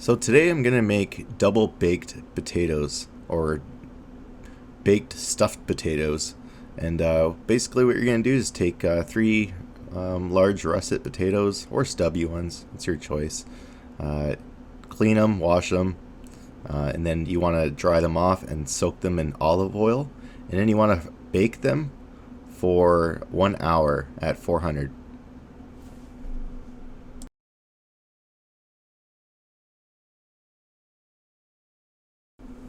So today I'm gonna make double baked potatoes or baked stuffed potatoes, and basically what you're gonna do is take three large russet potatoes or stubby ones. It's your choice. Uh, Clean them, wash them, and then you want to dry them off and soak them in olive oil, and then you want to bake them for 1 hour at 400.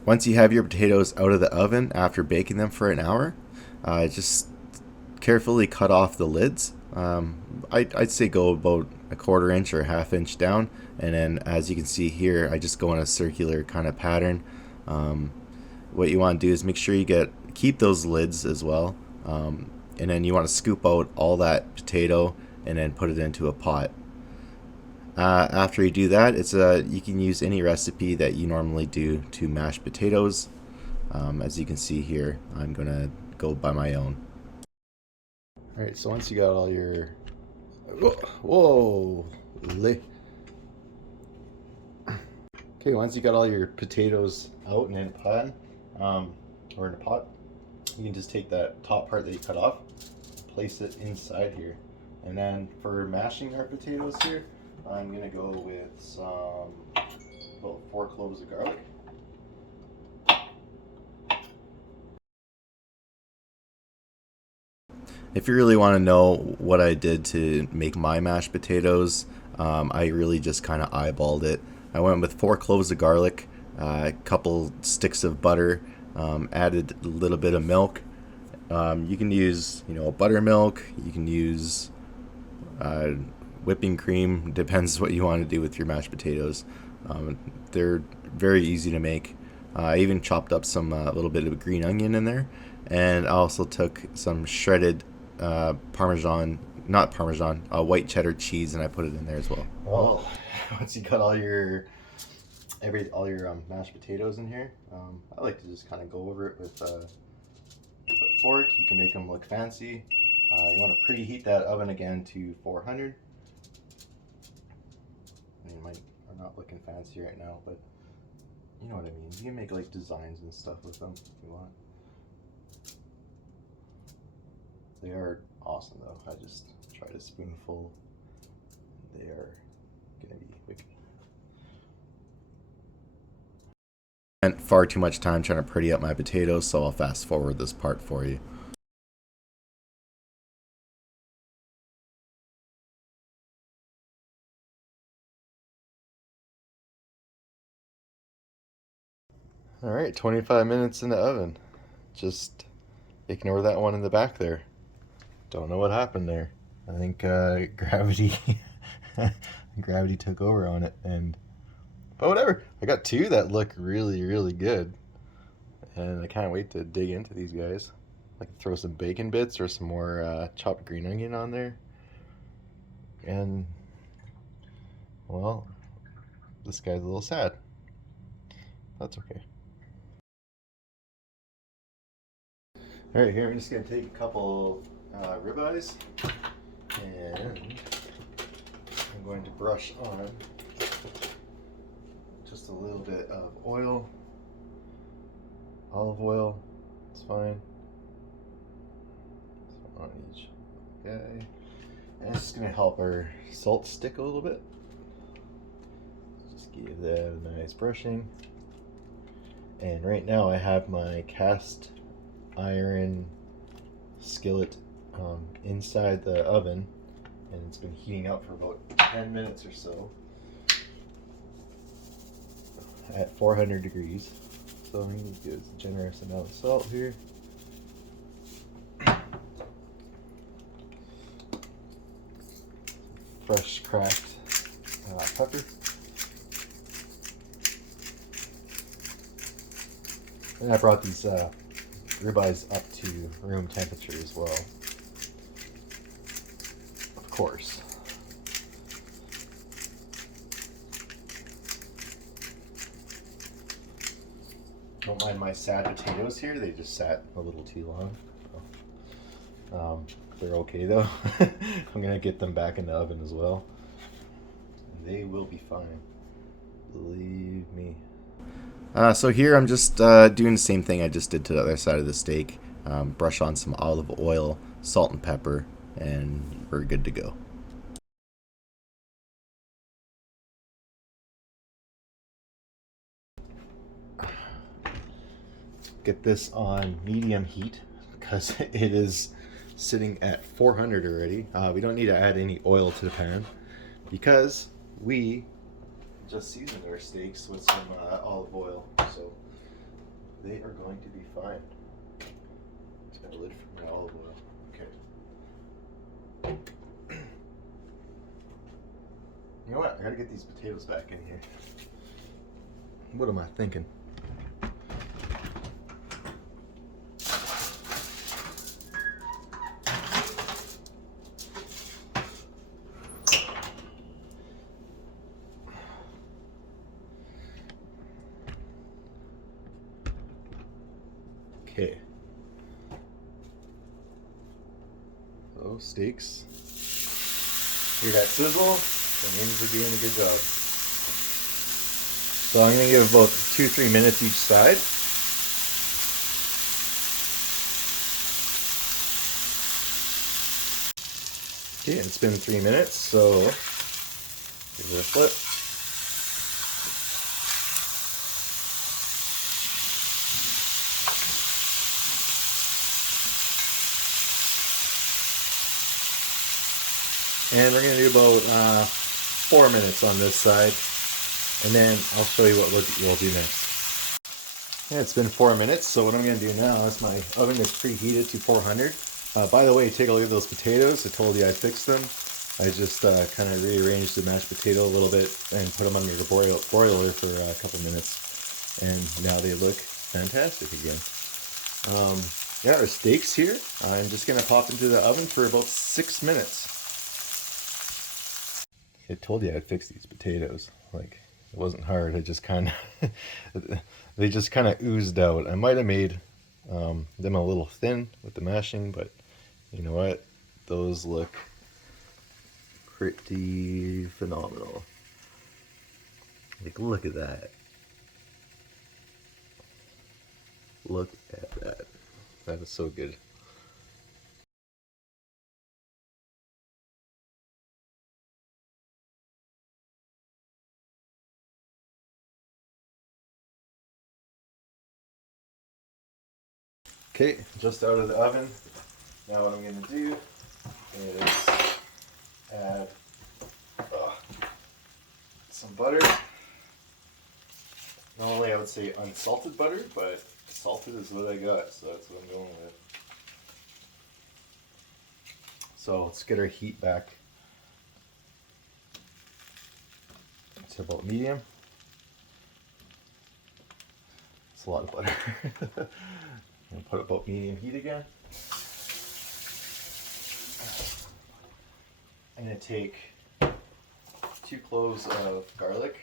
Once you have your potatoes out of the oven after baking them for an hour, just carefully cut off the lids. I'd say go about a quarter inch or half inch down, and then as you can see here, I just go in a circular kind of pattern. Um, what you want to do is make sure you keep those lids as well, and then you want to scoop out all that potato and then put it into a pot. After you do that, you can use any recipe that you normally do to mash potatoes. As you can see here, I'm gonna go by my own. All right, so once you got all your whoa, okay, once you got all your potatoes out and in a pan, or in a pot, you can just take that top part that you cut off, place it inside here, and then for mashing our potatoes here, I'm gonna go with about 4 cloves of garlic. If you really want to know what I did to make my mashed potatoes, I really just kind of eyeballed it. I went with 4 cloves of garlic, a couple sticks of butter, added a little bit of milk. You can use, buttermilk. You can use whipping cream. Depends what you want to do with your mashed potatoes. They're very easy to make. I even chopped up some little bit of green onion in there, and I also took some shredded Parmesan, not Parmesan, white cheddar cheese, and I put it in there as well. Well, once you got all your mashed potatoes in here, I like to just kind of go over it with a fork. You can make them look fancy. You want to preheat that oven again to 400. Are not looking fancy right now, but you know what I mean. You can make like designs and stuff with them if you want. They are awesome though. I just tried a spoonful. They are gonna be wicked. I spent far too much time trying to pretty up my potatoes, so I'll fast forward this part for you. All right, 25 minutes in the oven. Just ignore that one in the back there. Don't know what happened there. I think gravity gravity took over on it, but whatever. I got two that look really, really good, and I can't wait to dig into these guys. Like throw some bacon bits or some more chopped green onion on there, and well, this guy's a little sad. That's okay. All right, here I'm just gonna take a couple ribeyes, and I'm going to brush on just a little bit of oil, olive oil. It's fine. So on each guy, and it's just gonna help our salt stick a little bit. Just give that a nice brushing. And right now I have my cast iron skillet inside the oven, and it's been heating up for about 10 minutes or so at 400 degrees. So I'm going to give a generous amount of salt here. Fresh cracked pepper. And I brought these ribeyes up to room temperature as well. Of course. Don't mind my sad potatoes here, they just sat a little too long. They're okay though. I'm gonna get them back in the oven as well. They will be fine. Believe So here I'm just doing the same thing I just did to the other side of the steak. Brush on some olive oil, salt and pepper, and we're good to go. Get this on medium heat because it is sitting at 400 already. We don't need to add any oil to the pan because we just seasoned our steaks with some olive oil, so they are going to be fine. It's got a lid for my olive oil. Okay. You know what? I gotta get these potatoes back in here. What am I thinking? Okay. So steaks. Hear that sizzle? That means we're doing a good job. So I'm going to give about 2-3 minutes each side. Okay, it's been 3 minutes, so give it a flip. And we're going to do about 4 minutes on this side, and then I'll show you what we'll do next. Yeah, it's been 4 minutes, so what I'm going to do now is my oven is preheated to 400. By the way, take a look at those potatoes. I told you I fixed them. I just kind of rearranged the mashed potato a little bit and put them under the broiler for a couple minutes, and now they look fantastic again. Yeah, our steaks here. I'm just going to pop into the oven for about 6 minutes. I told you I'd fix these potatoes. Like, it wasn't hard. I just kind of, they just kind of oozed out. I might have made them a little thin with the mashing, but you know what? Those look pretty phenomenal. Like, look at that. Look at that. That is so good. Okay, just out of the oven. Now what I'm going to do is add some butter. Normally I would say unsalted butter, but salted is what I got, so that's what I'm going with. So let's get our heat back to about medium. It's a lot of butter. And put about medium heat again. I'm going to take 2 cloves of garlic.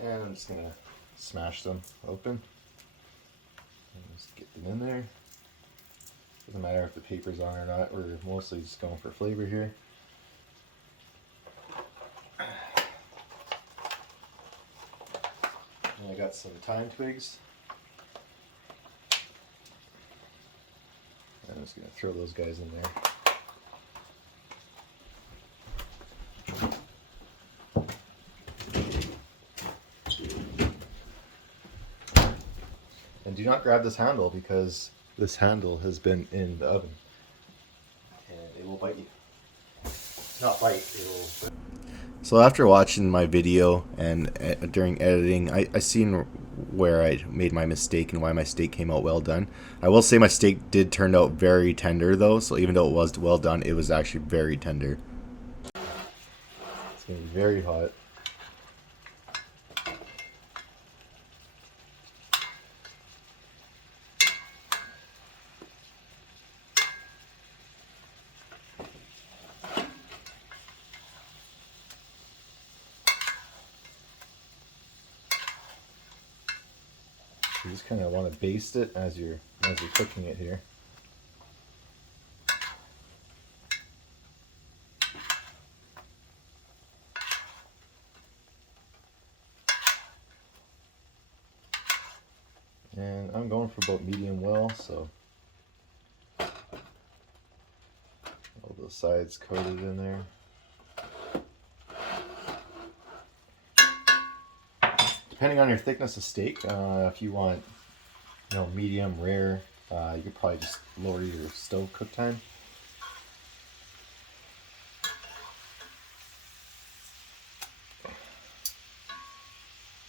And I'm just going to smash them open. And just get them in there. Doesn't matter if the paper's on or not, we're mostly just going for flavor here. And I got some thyme twigs. I'm just going to throw those guys in there. And do not grab this handle because this handle has been in the oven and it will bite you. Not bite, it will. So after watching my video and during editing, I seen where I made my mistake and why my steak came out well done. I will say my steak did turn out very tender though, so even though it was well done, it was actually very tender. It's going to be very hot. You just kind of want to baste it as you're cooking it here. I'm going for about medium well, so all the sides coated in there. Depending on your thickness of steak, if you want, medium rare, you could probably just lower your stove cook time.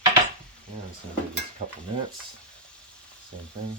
Yeah, it's gonna give this a couple minutes. Same thing.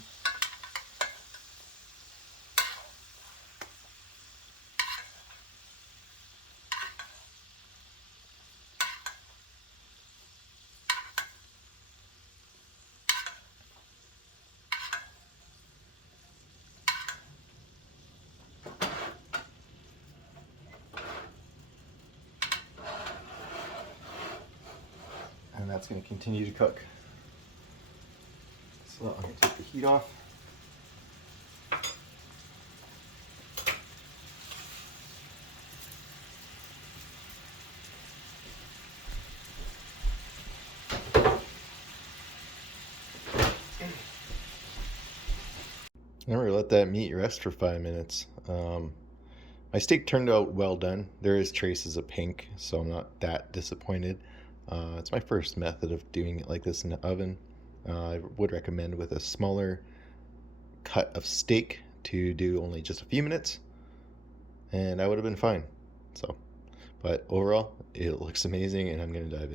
And that's going to continue to cook. So I'm going to take the heat off. I'm going to let that meat rest for 5 minutes. My steak turned out well done. There is traces of pink, so I'm not that disappointed. It's my first method of doing it like this in the oven. I would recommend with a smaller cut of steak to do only just a few minutes, and I would have been fine. But overall, it looks amazing, and I'm going to dive in.